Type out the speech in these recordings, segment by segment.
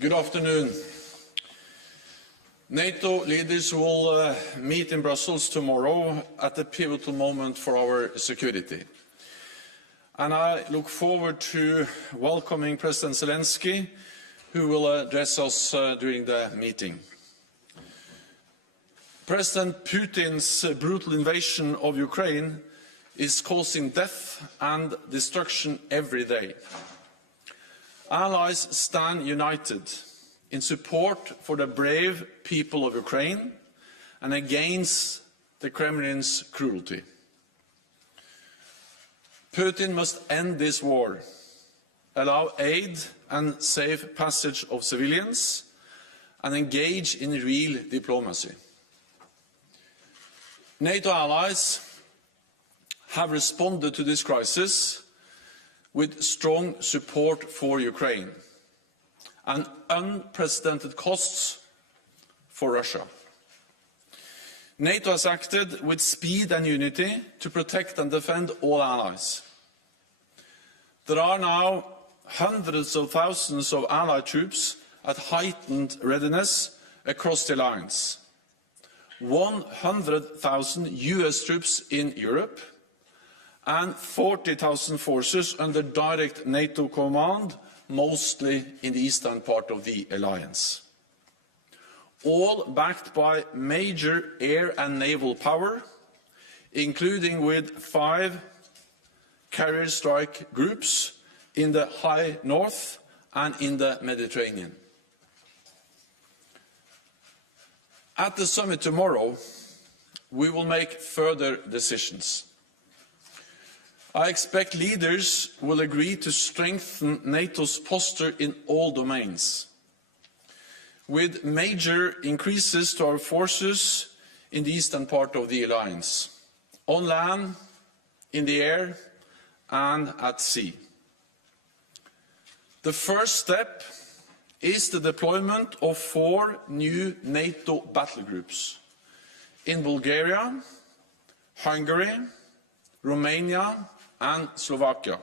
Good afternoon. NATO leaders will meet in Brussels tomorrow at a pivotal moment for our security. And I look forward to welcoming President Zelensky, who will address us during the meeting. President Putin's brutal invasion of Ukraine is causing death and destruction every day. Allies stand united in support for the brave people of Ukraine and against the Kremlin's cruelty. Putin must end this war, allow aid and safe passage of civilians, and engage in real diplomacy. NATO allies have responded to this crisis with strong support for Ukraine and unprecedented costs for Russia. NATO has acted with speed and unity to protect and defend all allies. There are now hundreds of thousands of allied troops at heightened readiness across the alliance. 100,000 US troops in Europe and 40,000 forces under direct NATO command, mostly in the eastern part of the alliance. All backed by major air and naval power, including with 5 carrier strike groups in the high north and in the Mediterranean. At the summit tomorrow, we will make further decisions. I expect leaders will agree to strengthen NATO's posture in all domains, with major increases to our forces in the eastern part of the alliance, on land, in the air and at sea. The first step is the deployment of 4 new NATO battle groups in Bulgaria, Hungary, Romania and Slovakia.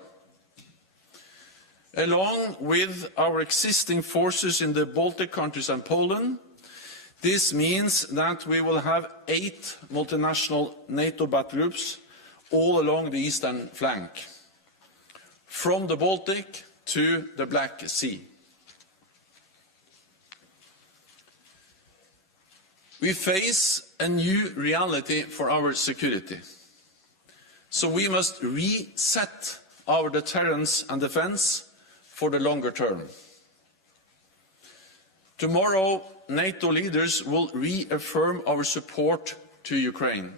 Along with our existing forces in the Baltic countries and Poland, this means that we will have 8 multinational NATO battle groups all along the eastern flank, from the Baltic to the Black Sea. We face a new reality for our security. So we must reset our deterrence and defence for the longer term. Tomorrow, NATO leaders will reaffirm our support to Ukraine.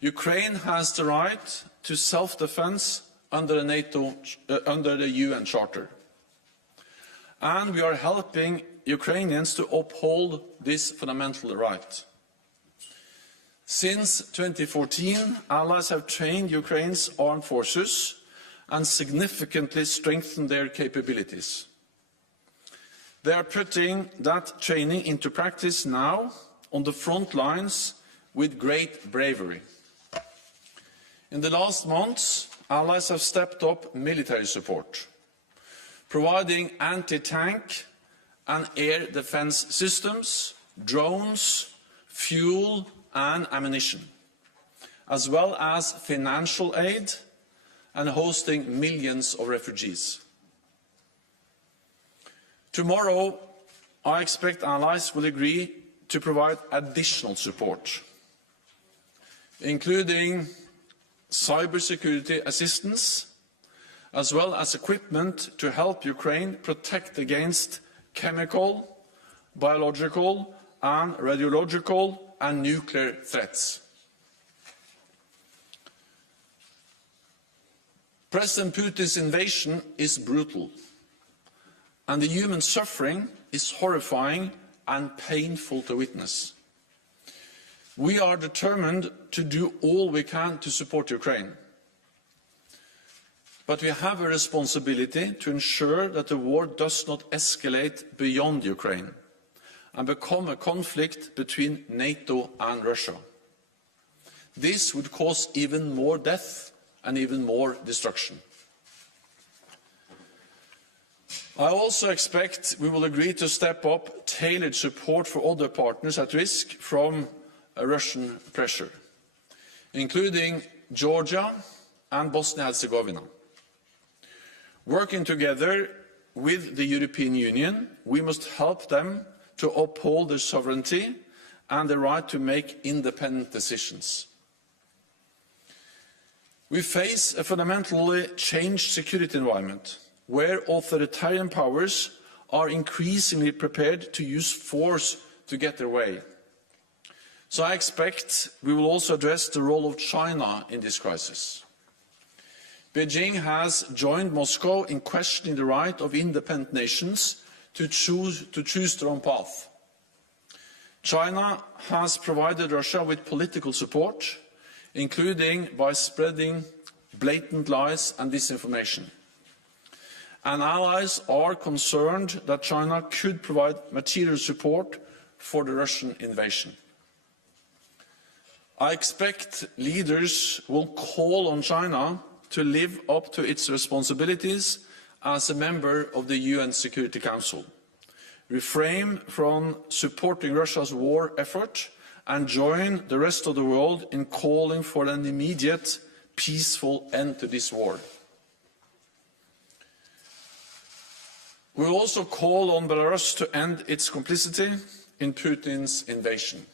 Ukraine has the right to self-defence under the UN Charter. And we are helping Ukrainians to uphold this fundamental right. Since 2014, allies have trained Ukraine's armed forces and significantly strengthened their capabilities. They are putting that training into practice now on the front lines with great bravery. In the last months, allies have stepped up military support, providing anti-tank and air defence systems, drones, fuel and ammunition, as well as financial aid and hosting millions of refugees. Tomorrow, I expect allies will agree to provide additional support, including cybersecurity assistance, as well as equipment to help Ukraine protect against chemical, biological and radiological and nuclear threats. President Putin's invasion is brutal, and the human suffering is horrifying and painful to witness. We are determined to do all we can to support Ukraine. But we have a responsibility to ensure that the war does not escalate beyond Ukraine and become a conflict between NATO and Russia. This would cause even more death and even more destruction. I also expect we will agree to step up tailored support for other partners at risk from Russian pressure, including Georgia and Bosnia-Herzegovina. Working together with the European Union, we must help them to uphold their sovereignty and the right to make independent decisions. We face a fundamentally changed security environment, where authoritarian powers are increasingly prepared to use force to get their way. So I expect we will also address the role of China in this crisis. Beijing has joined Moscow in questioning the right of independent nations to choose their own path. China has provided Russia with political support, including by spreading blatant lies and disinformation. And allies are concerned that China could provide material support for the Russian invasion. I expect leaders will call on China to live up to its responsibilities as a member of the UN Security Council, refrain from supporting Russia's war effort, and join the rest of the world in calling for an immediate, peaceful end to this war. We will also call on Belarus to end its complicity in Putin's invasion.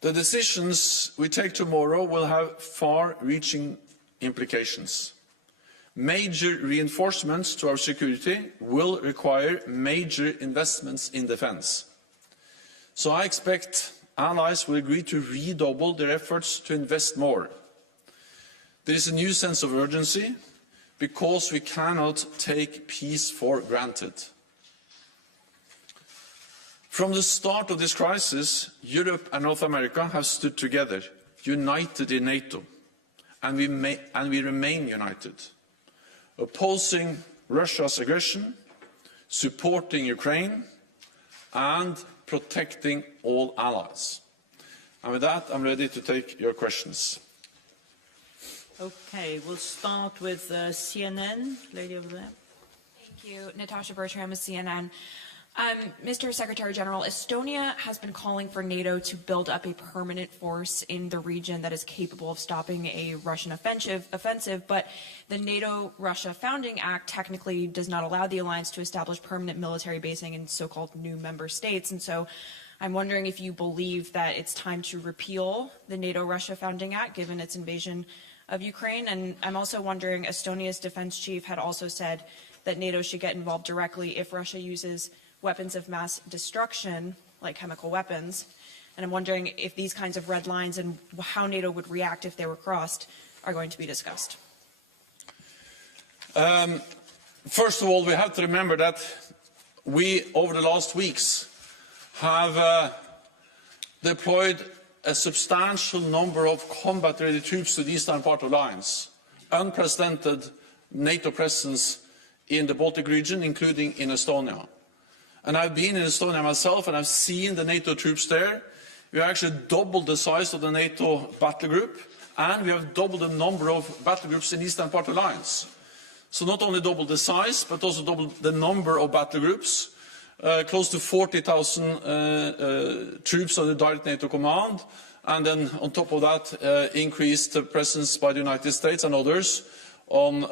The decisions we take tomorrow will have far-reaching implications. Major reinforcements to our security will require major investments in defence. So I expect allies will agree to redouble their efforts to invest more. There is a new sense of urgency because we cannot take peace for granted. From the start of this crisis, Europe and North America have stood together, united in NATO, and we remain united, opposing Russia's aggression, supporting Ukraine, and protecting all allies. And with that, I'm ready to take your questions. Okay, we'll start with CNN, lady over there. Thank you. Natasha Bertram with CNN. Mr. Secretary General, Estonia has been calling for NATO to build up a permanent force in the region that is capable of stopping a Russian offensive, but the NATO-Russia Founding Act technically does not allow the alliance to establish permanent military basing in so-called new member states. And so I'm wondering if you believe that it's time to repeal the NATO-Russia Founding Act, given its invasion of Ukraine. And I'm also wondering, Estonia's defense chief had also said that NATO should get involved directly if Russia uses weapons of mass destruction, like chemical weapons. And I'm wondering if these kinds of red lines and how NATO would react if they were crossed are going to be discussed. First of all, we have to remember that we, over the last weeks, have deployed a substantial number of combat-ready troops to the eastern part of the alliance. Unprecedented NATO presence in the Baltic region, including in Estonia. And I've been in Estonia myself, and I've seen the NATO troops there. We have actually doubled the size of the NATO battle group, and we have doubled the number of battle groups in the eastern part of the alliance. So not only doubled the size, but also doubled the number of battle groups. Close to 40,000 troops under direct NATO command, and then on top of that, increased presence by the United States and others on,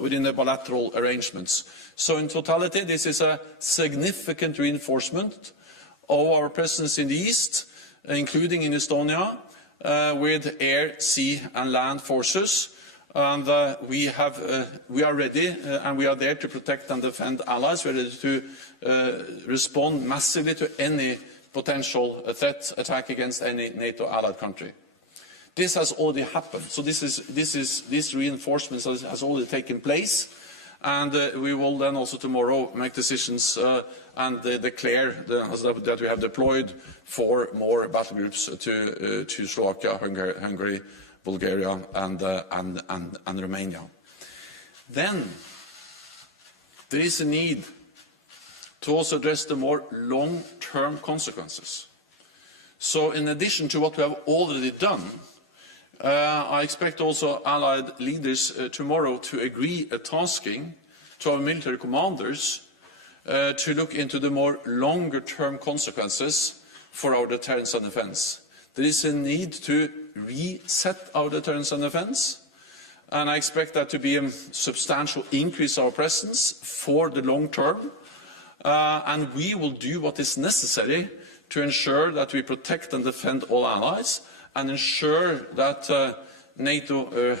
within the bilateral arrangements. So in totality, this is a significant reinforcement of our presence in the east, including in Estonia, with air, sea and land forces. And we are ready and we are there to protect and defend allies. We are ready to respond massively to any potential threat attack against any NATO allied country. This has already happened. So this reinforcement has already taken place. And we will then also tomorrow make decisions and declare that we have deployed 4 more battle groups to Slovakia, Hungary, Bulgaria and Romania. Then there is a need to also address the more long-term consequences. So in addition to what we have already done, I expect also Allied leaders tomorrow to agree a tasking to our military commanders to look into the more longer-term consequences for our deterrence and defence. There is a need to reset our deterrence and defence, and I expect that to be a substantial increase of our presence for the long term, and we will do what is necessary to ensure that we protect and defend all allies and ensure that NATO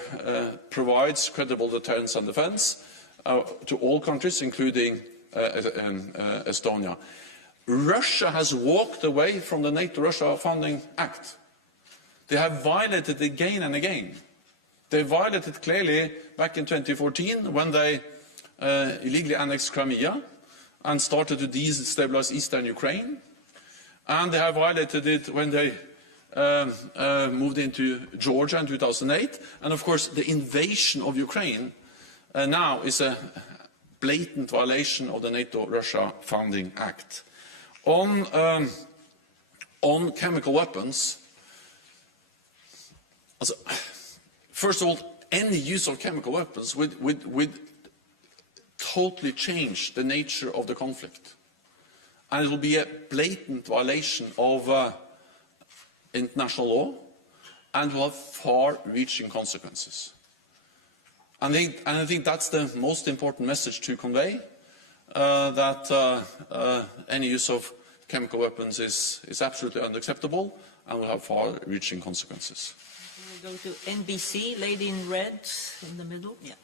provides credible deterrence and defence to all countries, including Estonia. Russia has walked away from the NATO-Russia Founding Act. They have violated it again and again. They violated it clearly back in 2014 when they illegally annexed Crimea and started to destabilize eastern Ukraine. And they have violated it when they moved into Georgia in 2008. And of course, the invasion of Ukraine now is a blatant violation of the NATO-Russia Founding Act. On chemical weapons, first of all, any use of chemical weapons would totally change the nature of the conflict. And it will be a blatant violation of international law and will have far-reaching consequences. And I think that's the most important message to convey, that any use of chemical weapons is absolutely unacceptable and will have far-reaching consequences. We go to NBC, lady in red in the middle. Yeah.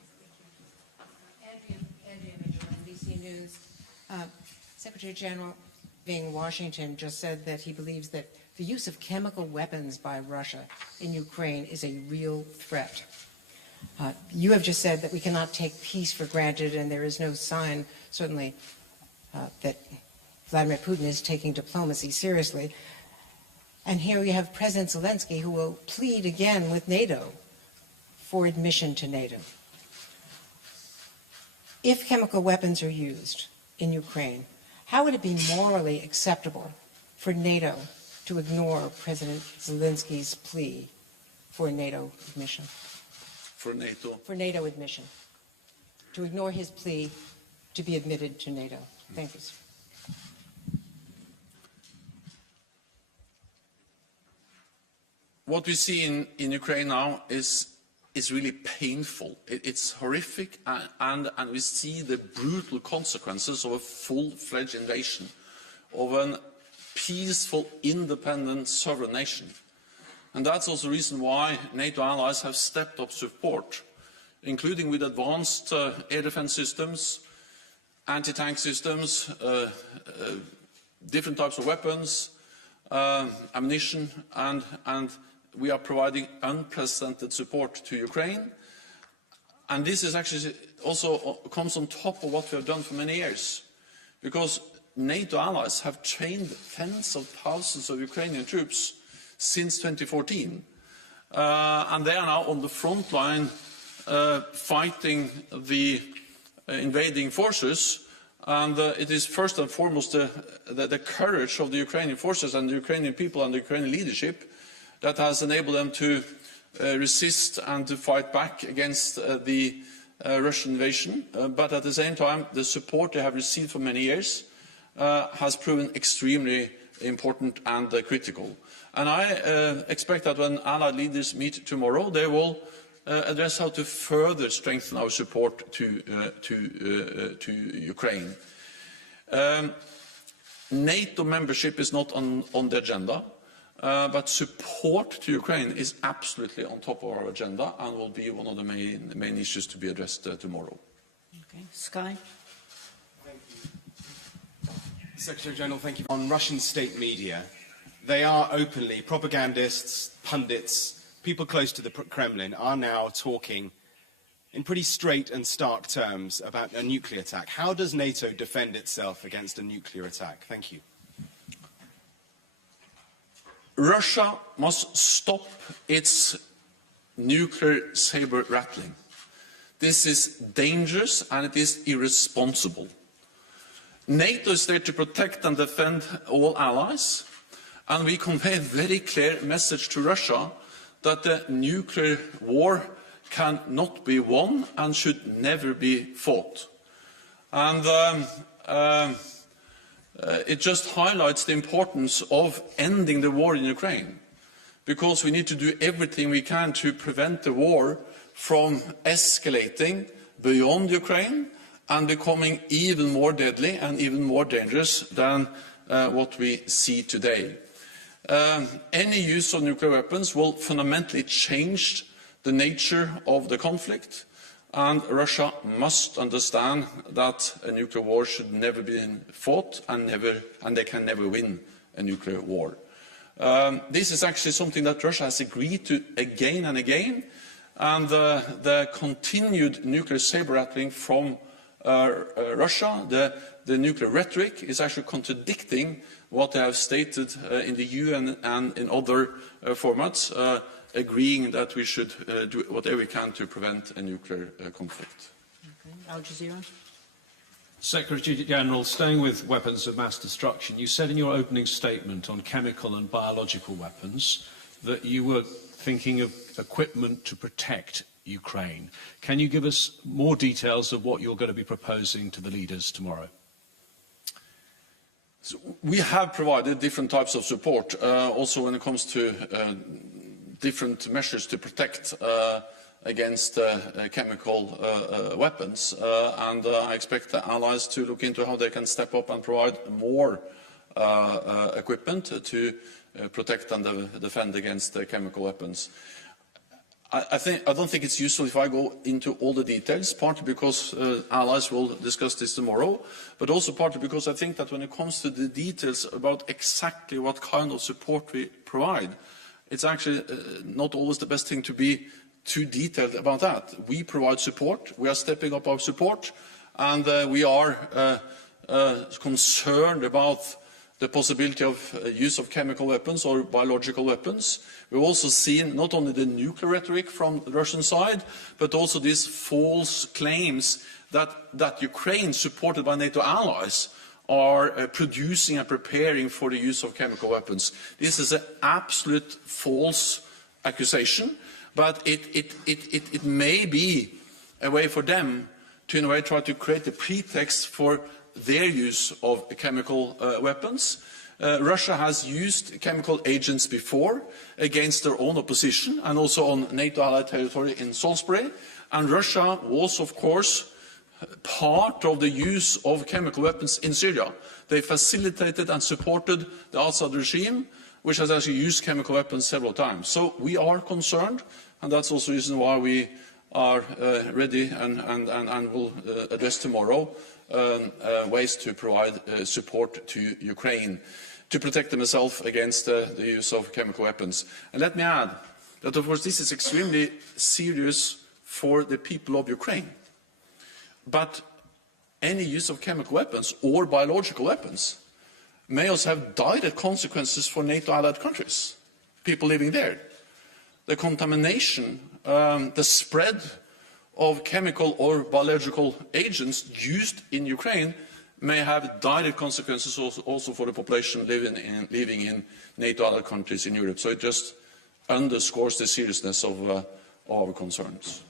Andrea Mitchell, NBC News. Secretary General in Washington just said that he believes that the use of chemical weapons by Russia in Ukraine is a real threat. You have just said that we cannot take peace for granted, and there is no sign, certainly, that Vladimir Putin is taking diplomacy seriously. And here we have President Zelensky, who will plead again with NATO for admission to NATO. If chemical weapons are used in Ukraine, how would it be morally acceptable for NATO to ignore President Zelensky's plea for NATO admission? For NATO? For NATO admission. To ignore his plea to be admitted to NATO. Thank you, sir. What we see in Ukraine now is really painful. It's horrific, and we see the brutal consequences of a full-fledged invasion of a peaceful, independent, sovereign nation. And that's also the reason why NATO allies have stepped up support, including with advanced air defense systems, anti-tank systems, different types of weapons, ammunition, and we are providing unprecedented support to Ukraine. And this is actually also comes on top of what we have done for many years, because NATO allies have trained tens of thousands of Ukrainian troops since 2014, and they are now on the front line fighting the invading forces. And it is first and foremost the courage of the Ukrainian forces and the Ukrainian people and the Ukrainian leadership that has enabled them to resist and to fight back against the Russian invasion. But at the same time, the support they have received for many years has proven extremely important and critical. And I expect that when Allied leaders meet tomorrow, they will address how to further strengthen our support to Ukraine. NATO membership is not on the agenda, but support to Ukraine is absolutely on top of our agenda and will be one of the main issues to be addressed tomorrow. Okay, Sky. Thank you. Secretary General, thank you. On Russian state media, they are openly, propagandists, pundits, people close to the Kremlin are now talking in pretty straight and stark terms about a nuclear attack. How does NATO defend itself against a nuclear attack? Thank you. Russia must stop its nuclear saber rattling. This is dangerous and it is irresponsible. NATO is there to protect and defend all allies, and we convey a very clear message to Russia that the nuclear war cannot be won and should never be fought. And it just highlights the importance of ending the war in Ukraine, because we need to do everything we can to prevent the war from escalating beyond Ukraine and becoming even more deadly and even more dangerous than what we see today. Any use of nuclear weapons will fundamentally change the nature of the conflict, and Russia must understand that a nuclear war should never be fought and they can never win a nuclear war. This is actually something that Russia has agreed to again and again, and the continued nuclear saber-rattling from Russia, the nuclear rhetoric, is actually contradicting what they have stated in the UN and in other formats, agreeing that we should do whatever we can to prevent a nuclear conflict. Okay. Al Jazeera. Secretary General, staying with weapons of mass destruction, you said in your opening statement on chemical and biological weapons that you were thinking of equipment to protect Ukraine. Can you give us more details of what you're going to be proposing to the leaders tomorrow? So we have provided different types of support, also when it comes to different measures to protect against chemical weapons, and I expect the allies to look into how they can step up and provide more equipment to protect and defend against chemical weapons. I don't think it's useful if I go into all the details, partly because allies will discuss this tomorrow, but also partly because I think that when it comes to the details about exactly what kind of support we provide, it's actually not always the best thing to be too detailed about that. We provide support, we are stepping up our support, and we are concerned about the possibility of use of chemical weapons or biological weapons. We've also seen not only the nuclear rhetoric from the Russian side, but also these false claims that Ukraine, supported by NATO allies, are producing and preparing for the use of chemical weapons. This is an absolute false accusation, but it may be a way for them to, in a way, try to create a pretext for their use of chemical weapons. Russia has used chemical agents before against their own opposition and also on NATO allied territory in Salisbury. And Russia was, of course, part of the use of chemical weapons in Syria. They facilitated and supported the Assad regime, which has actually used chemical weapons several times. So we are concerned, and that's also the reason why we are ready and will address tomorrow ways to provide support to Ukraine to protect themselves against the use of chemical weapons. And let me add that, of course, this is extremely serious for the people of Ukraine. But any use of chemical weapons or biological weapons may also have direct consequences for NATO allied countries, people living there. The contamination, the spread of chemical or biological agents used in Ukraine may have direct consequences also for the population living in NATO allied countries in Europe. So it just underscores the seriousness of our concerns.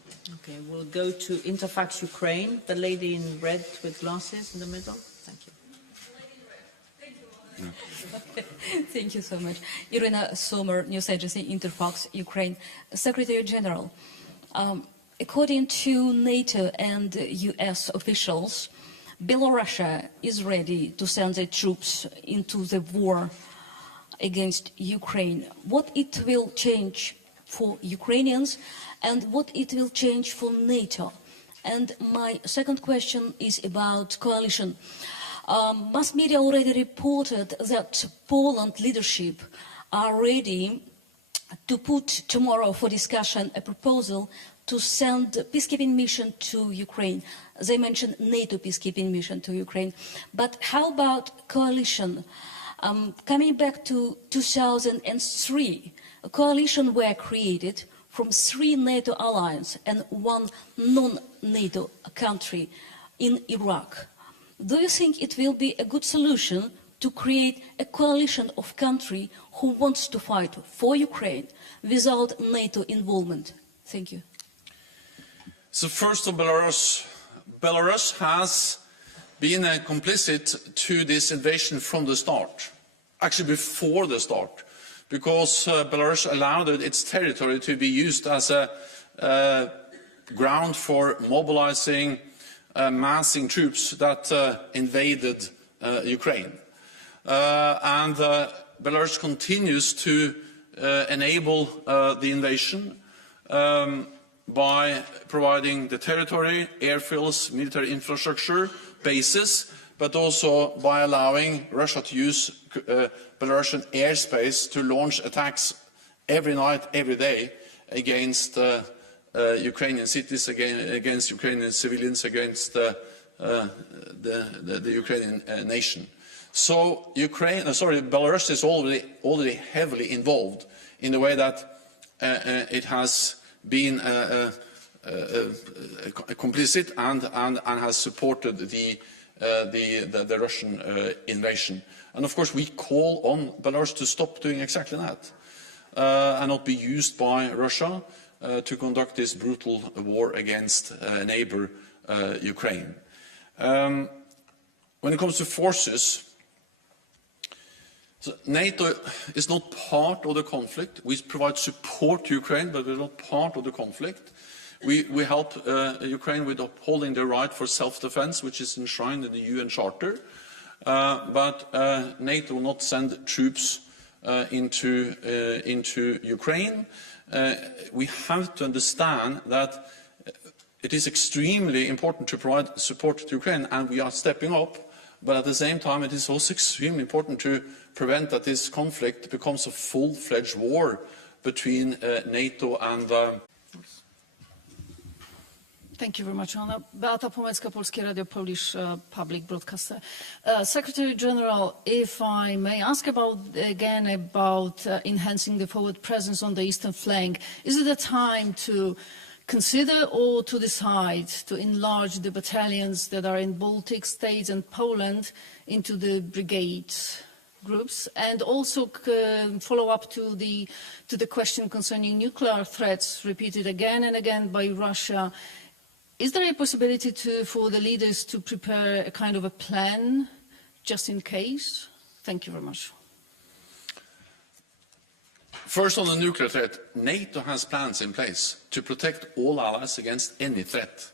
Okay, we'll go to Interfax Ukraine. The lady in red with glasses in the middle. Thank you. Thank you so much. Irina Sommer, news agency Interfax Ukraine. Secretary General, according to NATO and US officials, Belarus is ready to send their troops into the war against Ukraine. What it will change for Ukrainians and what it will change for NATO? And my second question is about coalition. Mass media already reported that Poland leadership are ready to put tomorrow for discussion a proposal to send a peacekeeping mission to Ukraine. They mentioned NATO peacekeeping mission to Ukraine. But how about coalition? Coming back to 2003, a coalition were created from 3 NATO allies and 1 non-NATO country in Iraq. Do you think it will be a good solution to create a coalition of countries who wants to fight for Ukraine without NATO involvement? Thank you. So first of Belarus. Belarus has been complicit to this invasion from the start, actually before the start, because Belarus allowed its territory to be used as a ground for mobilizing, massing troops that invaded Ukraine. And Belarus continues to enable the invasion by providing the territory, airfields, military infrastructure, bases, but also by allowing Russia to use Belarusian airspace to launch attacks every night, every day against Ukrainian cities, against Ukrainian civilians, against the Ukrainian nation. So Belarus is already heavily involved in the way that it has been complicit and has supported the Russian invasion. And of course we call on Belarus to stop doing exactly that and not be used by Russia to conduct this brutal war against neighbor Ukraine. When it comes to forces, so NATO is not part of the conflict. We provide support to Ukraine, but we're not part of the conflict. We help Ukraine with upholding the right for self-defense, which is enshrined in the UN Charter. But NATO will not send troops into Ukraine. We have to understand that it is extremely important to provide support to Ukraine, and we are stepping up. But at the same time, it is also extremely important to prevent that this conflict becomes a full-fledged war between NATO and... Thank you very much, Anna. Beata Pomecka, Polskie Radio, Polish public broadcaster. Secretary General, if I may ask again about enhancing the forward presence on the eastern flank, is it a time to consider or to decide to enlarge the battalions that are in Baltic states and Poland into the brigade groups, and also follow up to the question concerning nuclear threats repeated again and again by Russia? Is there a possibility for the leaders to prepare a kind of a plan just in case? Thank you very much. First, on the nuclear threat, NATO has plans in place to protect all allies against any threat.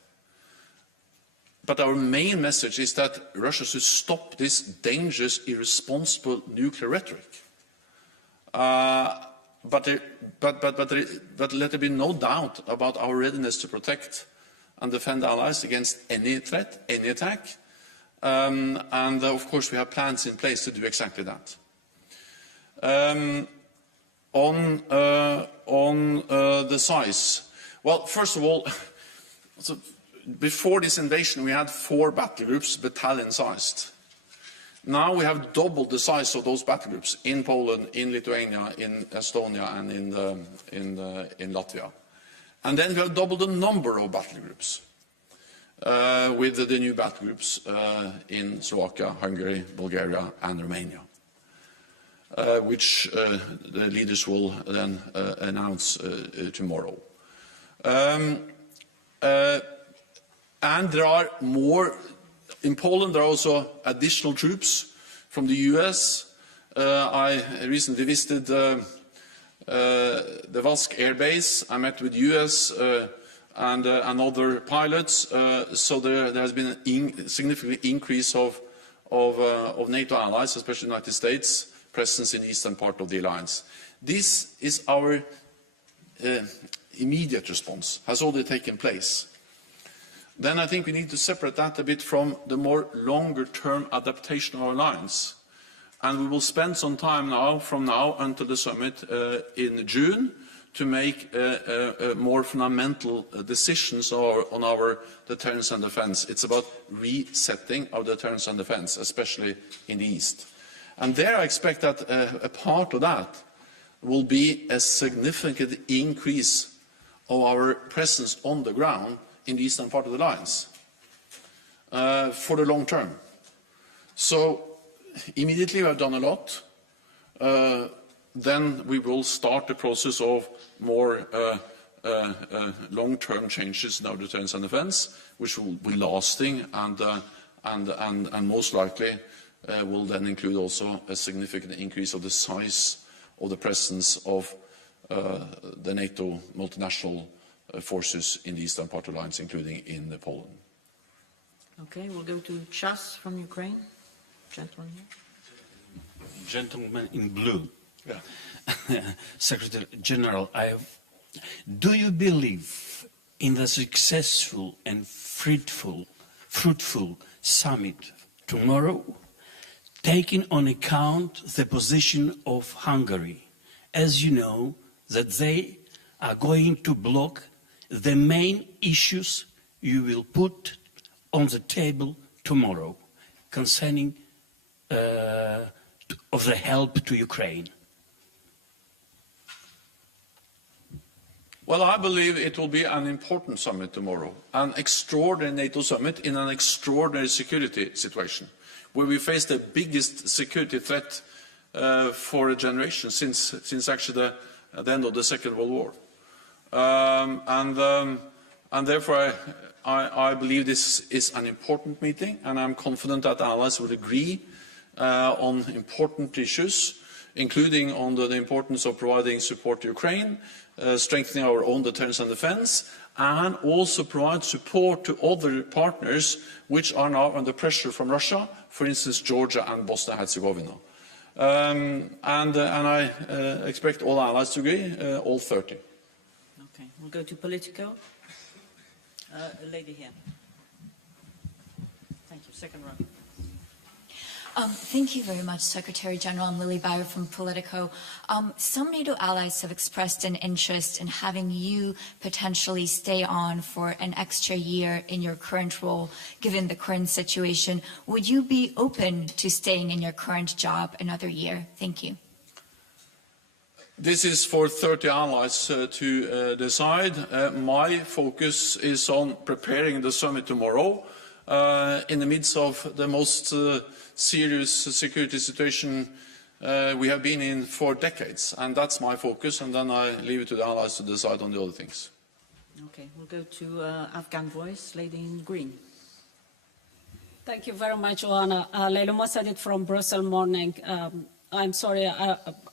But our main message is that Russia should stop this dangerous, irresponsible nuclear rhetoric. But let there be no doubt about our readiness to protect and defend allies against any threat, any attack. And of course, we have plans in place to do exactly that. On the size, well, first of all, so before this invasion, we had 4 battle groups, battalion-sized. Now we have doubled the size of those battle groups in Poland, in Lithuania, in Estonia, and in Latvia. And then we have doubled the number of battle groups with the new battle groups in Slovakia, Hungary, Bulgaria, and Romania, which the leaders will then announce tomorrow. And there are more. In Poland, there are also additional troops from the US. I recently visited the Vask Air Base. I met with US and other pilots. So there has been a significant increase of NATO allies, especially the United States, presence in the eastern part of the alliance. This is our immediate response, has already taken place. Then I think we need to separate that a bit from the more longer-term adaptation of our alliance. And we will spend some time now, from now until the summit in June, to make more fundamental decisions on our deterrence and defence. It's about resetting our deterrence and defence, especially in the East. And there I expect that a part of that will be a significant increase of our presence on the ground in the eastern part of the alliance for the long term. So immediately we have done a lot. Then we will start the process of more long-term changes in our deterrence and defence, which will be lasting and most likely will then include also a significant increase of the size of the presence of the NATO multinational forces in the eastern part of the alliance, including in Poland. Okay, we'll go to Chas from Ukraine. Gentleman here. Gentleman in blue. Yeah. Secretary General, do you believe in the successful and fruitful summit tomorrow, taking on account the position of Hungary? As you know, that they are going to block the main issues you will put on the table tomorrow concerning of the help to Ukraine. Well, I believe it will be an important summit tomorrow, an extraordinary NATO summit in an extraordinary security situation, where we face the biggest security threat for a generation since actually the end of the Second World War. And therefore I believe this is an important meeting, and I'm confident that allies will agree on important issues, including on the importance of providing support to Ukraine, strengthening our own deterrence and defence, and also provide support to other partners which are now under pressure from Russia, for instance, Georgia and Bosnia-Herzegovina. And I expect all allies to agree, all 30. Okay, we'll go to Politico. A lady here. Thank you. Second row. Thank you very much, Secretary General. I'm Lily Byer from Politico. Some NATO allies have expressed an interest in having you potentially stay on for an extra year in your current role, given the current situation. Would you be open to staying in your current job another year? Thank you. This is for 30 allies to decide. My focus is on preparing the summit tomorrow in the midst of the most serious security situation we have been in for decades. And that's my focus, and then I leave it to the allies to decide on the other things. Okay, we'll go to Afghan Voice, lady in green. Thank you very much, Oana. Leila Mossadid from Brussels Morning. I'm sorry,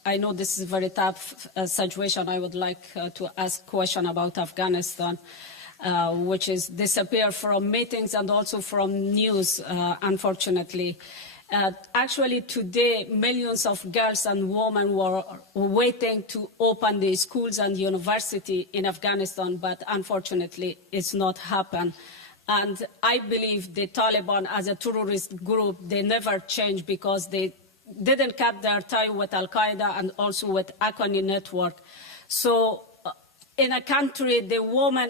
I know this is a very tough situation. I would like to ask a question about Afghanistan, which is disappeared from meetings and also from news, unfortunately. Actually, today, millions of girls and women were waiting to open the schools and university in Afghanistan, but unfortunately, it's not happened. And I believe the Taliban, as a terrorist group, they never changed because they didn't cut their tie with Al-Qaeda and also with Akani network. So in a country, the women